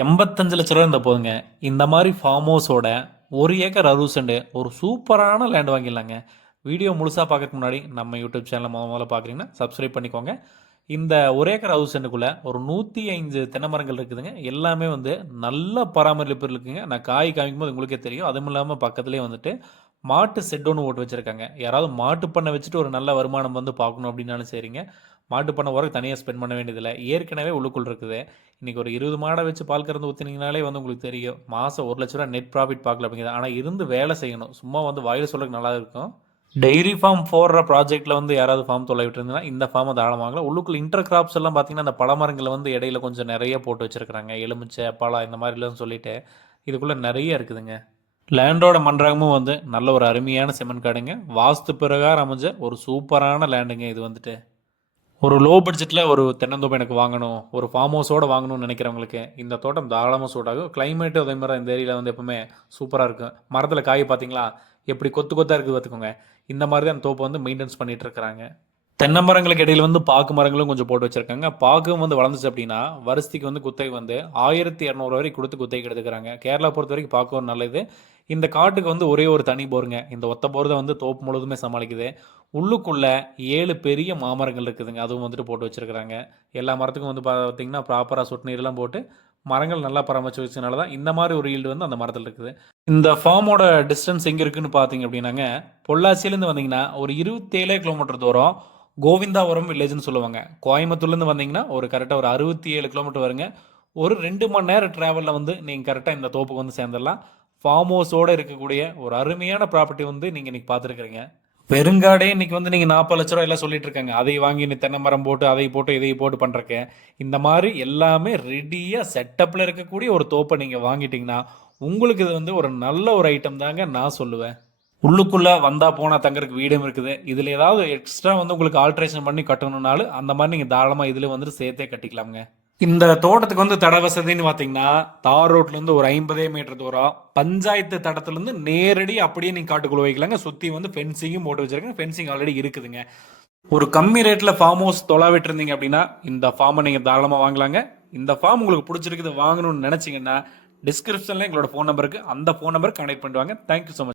எண்பத்தஞ்சு லட்ச ரூபா இருந்தால் போதுங்க. இந்த மாதிரி ஃபார்ம் ஹவுஸோட ஒரு ஏக்கர் அறுபது செண்டு ஒரு சூப்பரான லேண்ட் வாங்கிடலாங்க. வீடியோ முழுசாக பார்க்கறதுக்கு முன்னாடி நம்ம யூடியூப் சேனலை முத முதல்ல பார்க்குறீங்கன்னா சப்ஸ்கிரைப் பண்ணிக்கோங்க. இந்த ஒரு ஏக்கர் ஹவுஸ் சென்ட்டுக்குள்ளே ஒரு நூற்றி ஐந்து தென்னை மரங்கள் இருக்குதுங்க. எல்லாமே வந்து நல்ல பராமரிப்பு இருக்குங்க. நான் காய் காமிக்கும் போது உங்களுக்கே தெரியும். அதுவும் இல்லாமல் பக்கத்துலேயே வந்துட்டு மாட்டு செட் ஒன்று ஓட்டு வச்சுருக்காங்க. யாராவது மாட்டு பண்ணை வச்சுட்டு ஒரு நல்ல வருமானம் வந்து பார்க்கணும் அப்படின்னாலும் சரிங்க. மாட்டு பண்ணை உரக்கு தனியாக ஸ்பெண்ட் பண்ண வேண்டியதில்லை. ஏற்கனவே உள்ளுக்குள் இருக்குது. இன்றைக்கி ஒரு இருபது மாடை வச்சு பால் கறந்து ஊற்றினீங்கனாலே வந்து உங்களுக்கு தெரியும். மாதம் ஒரு லட்ச ரூபா நெட் ப்ராஃபிட் பார்க்கல அப்படிங்கிறது. ஆனால் இருந்து வேலை செய்யணும். சும்மா வந்து வாயில் சொல்றதுக்கு நல்லா இருக்கும். டெய்ரி ஃபார்ம் போடுற ப்ராஜெக்ட்டில் வந்து யாராவது ஃபார்ம் தொலை விட்டுருந்தீங்கன்னா இந்த ஃபார்மை தாராளமாக வாங்கலாம். உள்ளுக்குள்ள இன்டர் கிராப்ஸ் எல்லாம் பார்த்தீங்கன்னா அந்த பழமரங்களை வந்து இடையில கொஞ்சம் நிறைய போட்டு வச்சுருக்குறாங்க. எலுமிச்சை பழம் இந்த மாதிரிலாம் சொல்லிட்டு இதுக்குள்ளே நிறைய இருக்குதுங்க. லேண்டோட மன்றாகமும் வந்து நல்ல ஒரு அருமையான சிமெண்ட் காடுங்க. வாஸ்து பிரகாரம் அமைஞ்ச ஒரு சூப்பரான லேண்டுங்க இது வந்துட்டு. ஒரு லோ பட்ஜெட்டில் ஒரு தென்னந்தோப்பு எனக்கு வாங்கணும் ஒரு ஃபார்ம் ஹவுஸோட வாங்கணும்னு நினைக்கிறவங்களுக்கு இந்த தோட்டம் தாராளமாக சூட் ஆகும். அதே மாதிரி இந்த ஏரியாவில் வந்து எப்பவுமே சூப்பராக இருக்கும். மரத்தில் காய் பார்த்தீங்களா? எப்படி கொத்து கொத்தாக இருக்குது பார்த்துக்கோங்க. இந்த மாதிரி தான் அந்த தோப்பு வந்து மெயின்டைன்ஸ் பண்ணிகிட்டு இருக்கிறாங்க. தென்னை மரங்களுக்கு இடையில் வந்து பாக்கு மரங்களும் கொஞ்சம் போட்டு வச்சுருக்காங்க. பாக்கும் வந்து வளர்ந்துச்சு அப்படின்னா வருஷத்துக்கு வந்து குத்தை வந்து ஆயிரத்தி இரநூறு வரைக்கும் கொடுத்து குத்தைக்கு எடுத்துக்கிறாங்க. கேரளா பொறுத்த வரைக்கும் பாக்கு ஒரு நல்லது இந்த காட்டுக்கு வந்து ஒரே ஒரு தனி போருங்க. இந்த ஒத்த போர் தான் வந்து தோப்பு முழுதுமே சமாளிக்குது. உள்ளுக்குள்ள ஏழு பெரிய மாமரங்கள் இருக்குதுங்க. அதுவும் வந்துட்டு போட்டு வச்சிருக்கிறாங்க. எல்லா மரத்துக்கும் வந்து பார்த்தீங்கன்னா ப்ராப்பராக சொட்டு நீர்லாம் போட்டு மரங்கள் நல்லா பராமரிச்சு வச்சதுனால தான் இந்த மாதிரி ஒரு ஈல்டு வந்து அந்த மரத்தில் இருக்குது. இந்த ஃபார்மோட டிஸ்டன்ஸ் எங்கே இருக்குன்னு பார்த்தீங்க அப்படின்னாங்க பொள்ளாச்சியிலேருந்து வந்தீங்கன்னா ஒரு இருபத்தேழே கிலோமீட்டர் தூரம் கோவிந்தாபுரம் வில்லேஜ்னு சொல்லுவாங்க. கோயம்புத்தூர்லேருந்து வந்தீங்கன்னா ஒரு கரெக்டாக ஒரு அறுபத்தி ஏழு கிலோமீட்டர் வருங்க. ஒரு ரெண்டு மணி நேரம் ட்ராவலில் வந்து நீங்கள் கரெக்டாக இந்த தோப்புக்கு வந்து சேர்ந்துடலாம். ஃபார்ம் ஹவுஸோடு இருக்கக்கூடிய ஒரு அருமையான ப்ராப்பர்ட்டி வந்து நீங்கள் இன்றைக்கி பார்த்துருக்குறீங்க. பெருங்காடே இன்னைக்கு வந்து நீங்கள் நாற்பது லட்ச ரூபா எல்லாம் சொல்லிட்டு இருக்காங்க. அதை வாங்கி நீ தென்னை மரம் போட்டு அதை போட்டு இதை போட்டு பண்ணுறக்கு இந்த மாதிரி எல்லாமே ரெடியாக செட்டப்பில் இருக்கக்கூடிய ஒரு தோப்பை நீங்கள் வாங்கிட்டீங்கன்னா உங்களுக்கு இது வந்து ஒரு நல்ல ஒரு ஐட்டம் தாங்க நான் சொல்லுவேன். உள்ளுக்குள்ளே வந்தால் போனால் தங்கறதுக்கு வீடும் இருக்குது. இதில் ஏதாவது எக்ஸ்ட்ரா வந்து உங்களுக்கு ஆல்ட்ரேஷன் பண்ணி கட்டணும்னாலும் அந்த மாதிரி நீங்கள் தாராளமாக இதில் வந்துட்டு சேர்த்தே கட்டிக்கலாமுங்க. இந்த தோட்டத்துக்கு வந்து தட வசதின்னு பார்த்தீங்கன்னா தார் ரோட்ல இருந்து ஒரு ஐம்பதே மீட்டர் தூரம் பஞ்சாயத்து தடத்துல இருந்து நேரடி அப்படியே நீங்க காட்டுக்குள்ள வைக்கலாங்க. சுத்தி வந்து ஃபென்சிங்கும் போட்டு வச்சிருக்கேன் ஃபென்சிங் ஆல்ரெடி இருக்குதுங்க. ஒரு கம்மி ரேட்ல ஃபார்ம் ஹவுஸ் தொலைவிட்டு இருந்தீங்க அப்படின்னா இந்த ஃபார்மை நீங்க தாராளமா வாங்கலாங்க. இந்த ஃபார்ம் உங்களுக்கு பிடிச்சிருக்குது வாங்கணும்னு நினைச்சீங்கன்னா டிஸ்கிரிப்ஷன்ல எங்களோட ஃபோன் நம்பருக்கு அந்த ஃபோன் நம்பருக்கு கனெக்ட் பண்ணுவாங்க தேங்க்யூ ஸோ மச்